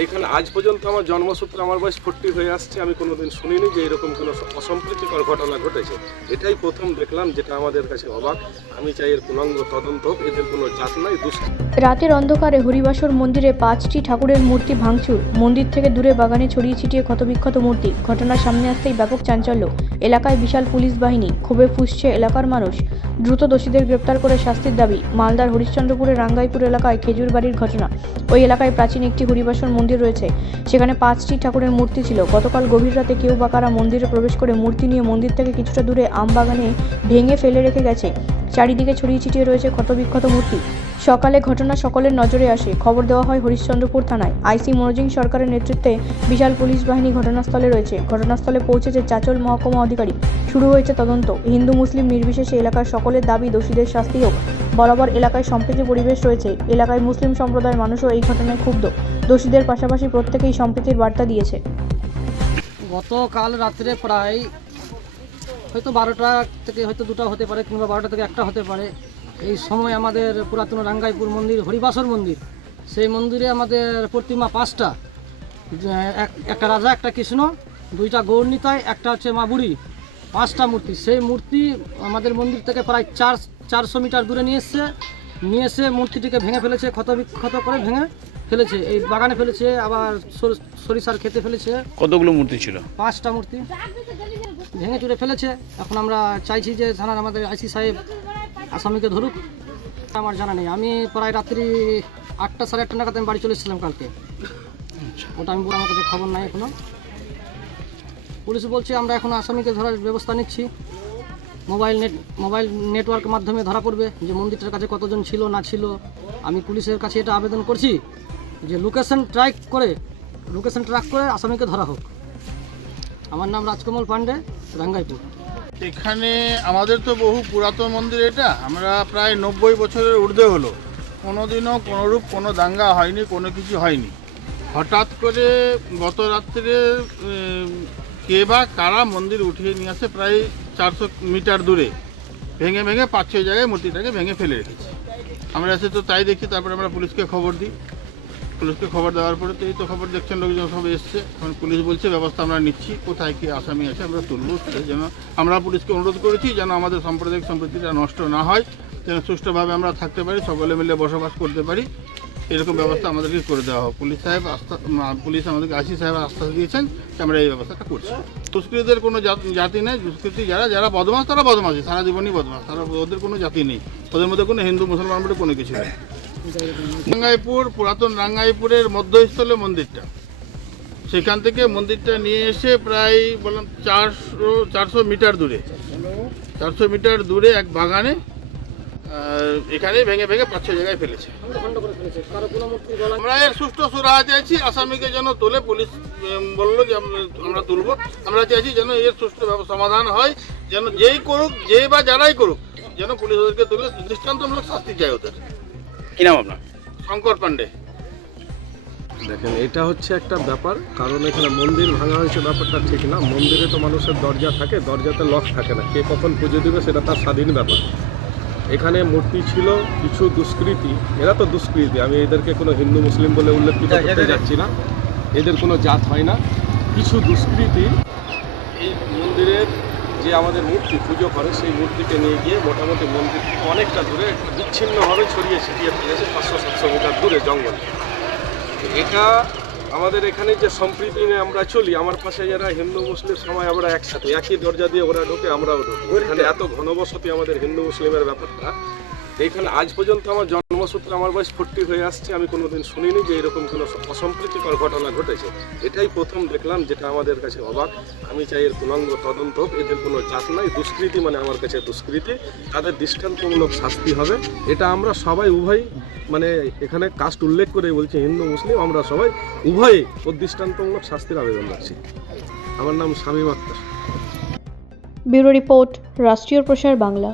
এইখানে আজ পর্যন্ত আমার জন্মসূত্রে আমার বয়স 40 হয়ে আসছে, আমি কোনোদিন শুনিনি যে এরকম কোনো অসম্প্রীতিকর ঘটনা ঘটেছে। এটাই প্রথম দেখলাম, যেটা আমাদের কাছে অবাক। আমি চাই এর পূর্ণাঙ্গ তদন্ত হোক, এদের কোনো জাত নাই। রাতের অন্ধকারে হরিবাসর মন্দিরে 5টি ঠাকুরের মূর্তি ভাঙচুর, মন্দির থেকে দূরে বাগানে ছড়িয়ে ছিটিয়ে ক্ষতবিক্ষত মূর্তি। ঘটনার সামনে আসতেই ব্যাপক চাঞ্চল্য, এলাকায় বিশাল পুলিশ বাহিনী, ক্ষোভে ফুঁসছে এলাকার মানুষ। দ্রুত দোষীদের গ্রেপ্তার করে শাস্তির দাবি। মালদার হরিশ্চন্দ্রপুরের রাঙ্গাইপুর এলাকায় খেজুর বাড়ির ঘটনা। ওই এলাকায় প্রাচীন একটি হরিবাসর মন্দির রয়েছে, সেখানে 5টি ঠাকুরের মূর্তি ছিল। গতকাল গভীর রাতে কেউ বা কারা মন্দিরে প্রবেশ করে মূর্তি নিয়ে মন্দির থেকে কিছুটা দূরে আম বাগানে ভেঙে ফেলে রেখে গেছে। চারিদিকে ছড়িয়ে ছিটিয়ে রয়েছে ক্ষতবিক্ষত মূর্তি। সকালে ঘটনা সকলের নজরে আসে, খবর দেওয়া হয় হরিশ্চন্দ্রপুর থানায়। আইসি মনোজিং সরকারের নেতৃত্বে বিশাল পুলিশ বাহিনী ঘটনাস্থলে রয়েছে। ঘটনাস্থলে পৌঁছেছে চাচল মহকুমা আধিকারিক। শুরু হয়েছে তদন্ত। হিন্দু মুসলিম নির্বিশেষে এলাকার সকলের দাবি দোষীদের শাস্তি হোক। বরাবর এলাকায় সম্প্রীতি পরিবেশ রয়েছে। এলাকায় মুসলিম সম্প্রদায়ের মানুষও এই ঘটনায় ক্ষুব্ধ। দোষীদের পাশাপাশি প্রত্যেকেই সম্প্রীতির বার্তা দিয়েছে। গতকাল রাত্রে প্রায় হয়তো 12টা থেকে হয়তো 2টা হতে পারে, কিংবা 12টা থেকে 1টা হতে পারে। এই সময় আমাদের পুরাতন রাঙ্গাইপুর মন্দির, হরিবাসর মন্দির, সেই মন্দিরে আমাদের প্রতিমা 5টা, একটা রাজা, একটা কৃষ্ণ, 2টা গৌরনীতায়, একটা হচ্ছে মা বুড়ি, 5টা মূর্তি। সেই মূর্তি আমাদের মন্দির থেকে প্রায় 400 মিটার দূরে নিয়ে এসে মূর্তিটিকে ভেঙে ফেলেছে, ক্ষত করে ভেঙে ফেলেছে। এই বাগানে ফেলেছে, আবার সরিষার খেতে ফেলেছে। কতগুলো মূর্তি ছিল? 5টা মূর্তি ভেঙে চুরে ফেলেছে। এখন আমরা চাইছি যে থানার আমাদের আইসি সাহেব আসামিকে ধরুক। আমার জানা নেই, আমি প্রায় রাত্রি 8টা সাড়ে 8টা নাগাদ আমি বাড়ি চলে এসেছিলাম কালকে। ওটা আমি আমার কাছে খবর নাই এখনো। পুলিশ বলছে আমরা এখন আসামিকে ধরার ব্যবস্থা নিচ্ছি। মোবাইল নেটওয়ার্কের মাধ্যমে ধরা পড়বে যে মন্দিরটার কাছে কতজন ছিল না ছিল। আমি পুলিশের কাছে এটা আবেদন করছি যে লোকেশন ট্র্যাক করে আসামিকে ধরা হোক। আমার নাম রাজকমল পান্ডে, রাঙ্গাইপুর। এখানে আমাদের তো বহু পুরাতন মন্দির, এটা আমরা প্রায় 90 বছরের ঊর্ধ্বে হলো। কোনোদিনও কোনোরূপ কোনো দাঙ্গা হয়নি, কোনো কিছু হয়নি। হঠাৎ করে গত রাত্রে কে বা কারা মন্দির উঠিয়ে নিয়ে আসে প্রায় 400 মিটার দূরে, ভেঙে 5-6 জায়গায় মূর্তিটাকে ভেঙে ফেলে রেখেছে। আমরা এসে তো তাই দেখি, তারপরে আমরা পুলিশকে খবর দিই। পুলিশকে খবর দেওয়ার পরে তো এই তো খবর দেখছেন, লোকজন সব এসছে। এখন পুলিশ বলছে ব্যবস্থা আমরা নিচ্ছি, কোথায় কি আসামি আছে আমরা তুলব। যেন আমরা পুলিশকে অনুরোধ করেছি যেন আমাদের সাম্প্রদায়িক সম্প্রীতিটা নষ্ট না হয়, যেন সুষ্ঠুভাবে আমরা থাকতে পারি, সকলে মিলে বসবাস করতে পারি, এরকম ব্যবস্থা আমাদেরকে করে দেওয়া হোক। পুলিশ আমাদেরকে আইসি সাহেব আশ্বাস দিয়েছেন যে আমরা এই ব্যবস্থাটা করছি। দুষ্কৃতীদের কোনো জাতি নেই। দুষ্কৃতী যারা বদমাশ, তারা বদমাশই, সারা জীবনই বদমাশ। ওদের কোনো জাতি নেই, ওদের মধ্যে কোনো হিন্দু মুসলমান বলে কোনো কিছু নেই। রাঙ্গাইপুর, পুরাতন রাঙ্গাইপুরের মধ্যস্থলে মন্দিরটা, সেখান থেকে মন্দিরটা নিয়ে এসে প্রায় বললাম 400 মিটার দূরে, 400 মিটার দূরে এক বাগানে এখানে ভেঙে 5-6 জায়গায় ফেলেছে। আমরা এর সুষ্ঠু সুরাহা চাইছি, আসামিকে যেন তোলে। পুলিশ বললো যে আমরা তুলবো। আমরা চাইছি যেন এর সুষ্ঠু সমাধান হয়, যেন যেই করুক, যে বা যারাই করুক, যেন পুলিশ ওদেরকে তুলে দৃষ্টান্তমূলক শাস্তি চাই ওদের। কি নাম আপনার? শঙ্কর পান্ডে। দেখেন, এটা হচ্ছে একটা ব্যাপার, কারণ এখানে মন্দির ভাঙা হয়েছে, ব্যাপারটা ঠিক না। মন্দিরে তো মানুষের দরজা থাকে, দরজাতে লক থাকে না, কে কখন পুজো দেবে সেটা তার স্বাধীন ব্যাপার। এখানে মূর্তি ছিল, কিছু দুষ্কৃতী, এরা তো দুষ্কৃতী, আমি এদেরকে কোনো হিন্দু মুসলিম বলে উল্লেখিত করতে যাচ্ছি না, এদের কোনো জাত হয় না। কিছু দুষ্কৃতী এই মন্দিরের যে আমাদের মূর্তি পুজো করে, সেই মূর্তিকে নিয়ে গিয়ে মোটামুটি মন্দির থেকে অনেকটা দূরে একটা বিচ্ছিন্নভাবে ছড়িয়ে ছিটিয়ে ফেলেছে, 500-700 মিটার দূরে জঙ্গলে। এটা আমাদের এখানে যে সম্প্রীতি নিয়ে আমরা চলি, আমার পাশে যারা হিন্দু মুসলিম সবাই আমরা একসাথে, একই দরজা দিয়ে ওরা ঢোকে, আমরাও ঢুকি। এখানে এত ঘনবসতি আমাদের হিন্দু মুসলিমের ব্যাপারটা, এইখানে আজ পর্যন্ত আমার জন্মসূত্রে আমার বয়স 40 হয়ে আসছে, আমি কোনোদিন শুনিনি যে এরকম কোনো অসম্প্রীতিকর ঘটনা ঘটেছে। এটাই প্রথম দেখলাম, যেটা আমাদের কাছে অবাক। আমি চাই এর পূর্ণাঙ্গ তদন্ত হোক, এদের কোনো জাত নাই। দুষ্কৃতী মানে আমার কাছে দুষ্কৃতী, তাদের দৃষ্টান্তমূলক শাস্তি হবে। এটা আমরা সবাই উভয়, মানে এখানে কাস্ট উল্লেখ করে বলছি, হিন্দু মুসলিম আমরা সবাই উভয়ে ওর দৃষ্টান্তমূলক শাস্তির আবেদন রাখছি। আমার নাম শামীম আক্তার। ব্যুরো রিপোর্ট, রাষ্ট্রীয় প্রসার বাংলা।